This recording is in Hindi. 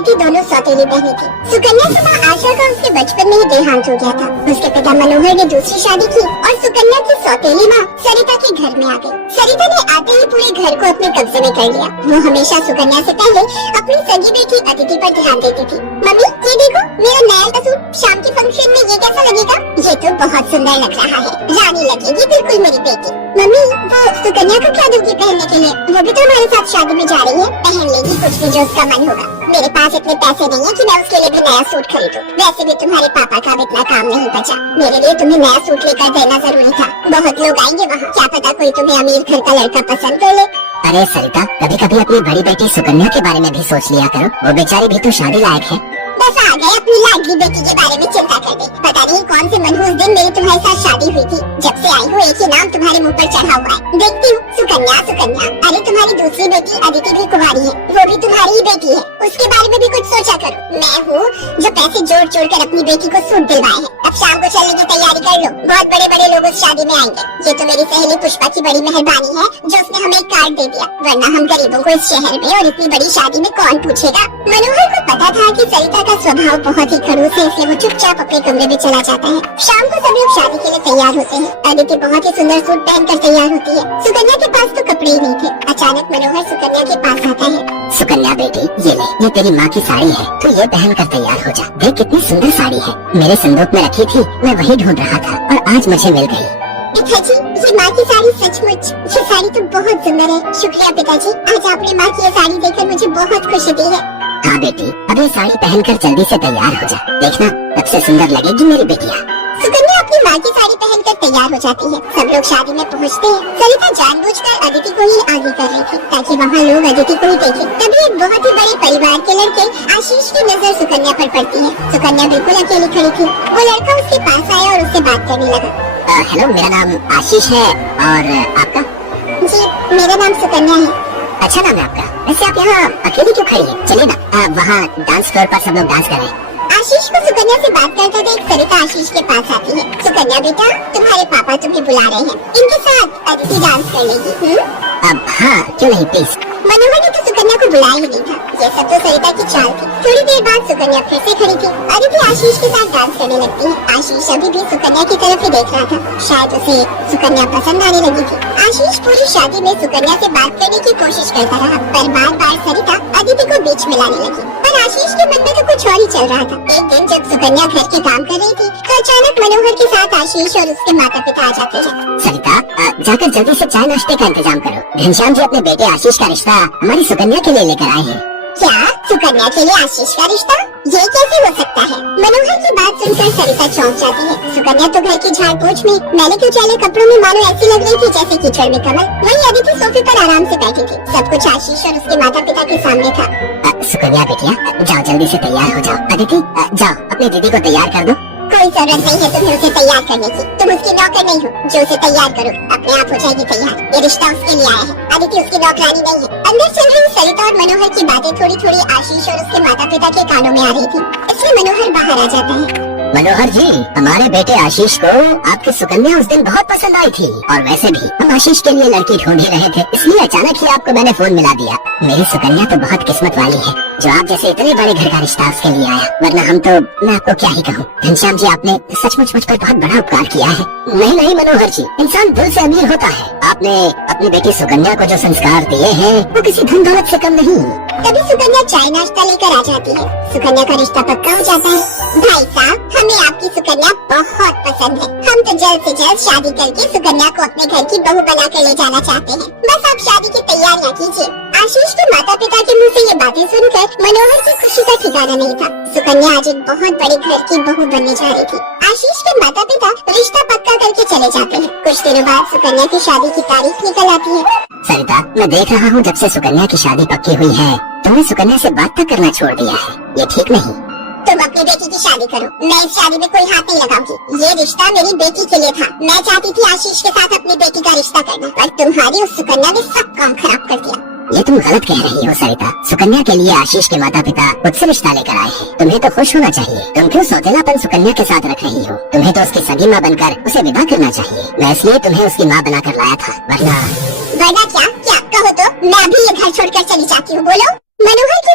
अदिति दोनों सौतेली बहनें थी। सुकन्या की मां आशा का उसके बचपन में ही देहांत हो गया था। उसके पिता मनोहर ने दूसरी शादी की और सुकन्या की सौतेली मां सरिता के घर में आ गई। सरिता ने आते ही पूरे घर को अपने कब्जे में कर लिया। वो हमेशा सुकन्या से पहले अपनी सगी बेटी अदिति पर ध्यान देती थी। मम्मी ये देखो मेरा नया सूट, शाम के फंक्शन में ये कैसा लगेगा? ये तो बहुत सुंदर लग रहा है, रानी लगेगी बिल्कुल मेरी बेटी। मम्मी वो सुकन्या को क्या दोगी पहनने के लिए? वो भी तो हमारे साथ शादी में जा रही है, पहन लेगी कुछ भी जो उसका मन होगा। मेरे पास इतने पैसे नहीं है कि मैं उसके लिए भी नया सूट खरीदूं। वैसे भी तुम्हारे पापा का अब इतना काम नहीं बचा। मेरे लिए तुम्हें नया सूट लेकर देना जरूरी था। बहुत लोग आएंगे वहाँ, क्या पता कोई तुम्हें अमीर घर का लड़का पसंद कर ले। अरे सरिता, कभी कभी अपनी बड़ी बेटी सुकन्या के बारे में भी सोच लिया करो। वो बेचारी भी तो शादी लायक है। बस आ गए अपनी लाडली बेटी के बारे में चिंता करते। पता नहीं कौन से मनहूस दिन मेरी तुम्हारे साथ शादी हुई थी। जब से आई हूँ एक ही नाम तुम्हारे मुंह पर चढ़ा हुआ है। देखती हूँ सुकन्या सुकन्या। अरे तुम्हारी दूसरी बेटी अदिति भी कुंवारी है, वो भी तुम्हारी ही बेटी है। उसके बारे में भी कुछ सोचा करो। मैं हूँ जो पैसे जोड़ जोड़ कर अपनी बेटी को सूट दिलवाए हैं। अब शाम को चलने की तैयारी कर लो, बहुत बड़े बड़े लोग उस शादी में आएंगे। ये तो मेरी सहेली पुष्पा की बड़ी मेहरबानी है जो उसने हमें एक कार्ड दे दिया, वरना हम गरीबों को इस शहर में और इतनी बड़ी शादी में कौन पूछेगा। मनोहर को पता था कि सरिता का स्वभाव बहुत ही खड़ूस है, इसलिए वो चुपचाप अपने कमरे में चला जाता है। शाम को सब लोग शादी के लिए तैयार होते हैं। अदिति बहुत ही सुंदर सूट पहनकर तैयार होती है। सुकन्या के पास तो कपड़े ही नहीं थे। अचानक मनोहर सुकन्या के पास आता है। सुकन्या बेटी, ये ले, ये तेरी माँ की साड़ी है, तू ये पहन कर तैयार हो जा। देख कितनी सुंदर साड़ी है, मेरे संदूक में रखी थी, मैं वही ढूंढ रहा था और आज मुझे मिल गई। पिताजी ये माँ की साड़ी सचमुच, ये साड़ी तो बहुत सुंदर है। शुक्रिया पिताजी, आज आपने माँ की ये साड़ी देखकर मुझे बहुत खुशी दी है। हाँ बेटी, अब ये साड़ी पहनकर जल्दी से तैयार हो जा, देखना सबसे सुंदर लगेगी मेरी बेटिया। सुकन्या अपनी माँ की साड़ी पहनकर तैयार हो जाती है। सब लोग शादी में पहुँचते हैं। सरिता जानबूझकर अदिति को ही आगे कर रही थी ताकि वहाँ लोग अदिति को ही देखें। तभी एक बहुत ही बड़े परिवार के लड़के आशीष की नजर सुकन्या पर पड़ती है। सुकन्या बिल्कुल अकेली खड़ी थी। वो लड़का उसके पास आया और उससे बात करने लगा। हेलो, मेरा नाम आशीष है और आपका? जी मेरा नाम सुकन्या है। अच्छा नाम है आपका। वैसे आप यहाँ अकेली क्यों खड़ी है? चलिए ना, वहाँ डांस फ्लोर पर सब लोग डांस कर रहे हैं। आशीष को सुकन्या से बात करते थे। सरिता आशीष के पास आती है। सुकन्या बेटा, तुम्हारे पापा तुम्हें बुला रहे हैं, इनके साथ अदिति डांस कर लेगी। अब हाँ, क्यों नहीं, प्लीज। मनोहर ने तो सुकन्या को बुलाया ही नहीं था। ये सब तो सरिता की चाल थी। थोड़ी देर बाद सुकन्या फिर से खड़ी थी। अदिति आशीष के साथ डांस करने लगती है। आशीष अभी भी सुकन्या की तरफ ही देख रहा था, शायद उसे सुकन्या पसंद आने लगी थी। आशीष पूरी शादी में सुकन्या से बात करने की कोशिश करता रहा, पर बार बार सरिता अदिति को बीच में लाने लगी। पर आशीष के मन में तो कुछ और ही चल रहा था। एक दिन जब सुकन्या घर के काम कर रही थी तो अचानक मनोहर के साथ आशीष और उसके माता पिता आ जाते हैं। सरिता, जाकर जल्दी से चाय नाश्ते का इंतजाम करो। घनश्याम जी अपने बेटे आशीष का रिश्ता हमारी सुकन्या के लिए लेकर आए हैं। क्या सुकन्या के लिए आशीष का रिश्ता? ये कैसे हो सकता है? मनोहर की बात सुनकर सरिता चौंक जाती है। सुकन्या तो घर की झाड़ पोंछ में मैले कुचैले कपड़ों में मानो ऐसी लग रही थी जैसे कीचड़ में कमल। वहीं अदिति सोफे पर आराम से बैठी थी। सब कुछ आशीष और उसके माता पिता के सामने था। सुकन्या बेटिया, जाओ जल्दी से तैयार हो जाओ। अदिति, जाओ अपनी दीदी को तैयार कर दो। कोई जरूरत नहीं है तुम्हें उसे तैयार करने की। तुम उसकी नौकर नहीं हो जो उसे तैयार करो, अपने आप हो जाएगी तैयार। ये रिश्ता उसके लिए आया है, अदिति उसकी नौकरानी नहीं है। अंदर चल रही सरिता और मनोहर की बातें थोड़ी थोड़ी आशीष और उसके माता पिता के कानों में आ रही थी। इसलिए मनोहर बाहर आ जाता है। मनोहर जी, हमारे बेटे आशीष को आपकी सुकन्या उस दिन बहुत पसंद आई थी और वैसे भी हम आशीष के लिए लड़की ढूंढ ही रहे थे, इसलिए अचानक ही आपको मैंने फोन मिला दिया। मेरी सुकन्या तो बहुत किस्मत वाली है जो आप जैसे इतने बड़े घर का रिश्ता उसके लिए आया, वरना हम तो, मैं आपको क्या ही कहूँ। घनश्याम जी, आपने सचमुच मुझ पर बहुत बड़ा उपकार किया है। नहीं मनोहर जी, इंसान दिल से अमीर होता है। आपने अपनी बेटी सुकन्या को जो संस्कार दिए हैं वो किसी धन दौलत से कम नहीं। तभी सुकन्या चाय नाश्ता लेकर आ जाती है। सुकन्या का रिश्ता पक्का हो जाता है। भाई साहब, हमें आपकी सुकन्या बहुत पसंद है। हम तो जल्द से जल्द शादी करके सुकन्या को अपने घर की बहू बना कर ले जाना चाहते हैं। बस आप शादी की तैयारियां कीजिए। आशीष के माता पिता के मुंह से ये बातें सुनकर मनोहर की खुशी का ठिकाना नहीं था। सुकन्या आज एक बहुत बड़े घर की बहू बनने जा रही थी। आशीष के माता पिता रिश्ता पक्का करके चले जाते हैं। कुछ दिनों बाद सुकन्या की शादी की तारीख निकल आती है। सरिता, मैं देख रहा हूँ जब से सुकन्या की शादी पक्की हुई है तुमने सुकन्या से बात तक करना छोड़ दिया है। ये ठीक नहीं। तुम अपनी बेटी की शादी करो, मैं इस शादी में कोई हाथ नहीं लगाऊंगी। ये रिश्ता मेरी बेटी के लिए था। मैं चाहती थी आशीष के साथ अपनी बेटी का रिश्ता करना, पर तुम्हारी उस सुकन्या ने सब काम खराब कर दिया। ये तुम गलत कह रही हो सरिता। सुकन्या के लिए आशीष के माता पिता खुद से रिश्ता लेकर आए हैं। तुम्हें तो खुश होना चाहिए। तुम क्यों सौतेलापन सुकन्या के साथ रख रही हो? तुम्हें तो उसकी सगी माँ बनकर उसे विदा करना चाहिए। मैं इसलिए तुम्हें उसकी माँ बनाकर लाया था, वरना क्या? कहो तो मैं अभी ये घर छोड़कर चली जाती हूँ। बोलो। मनोहर की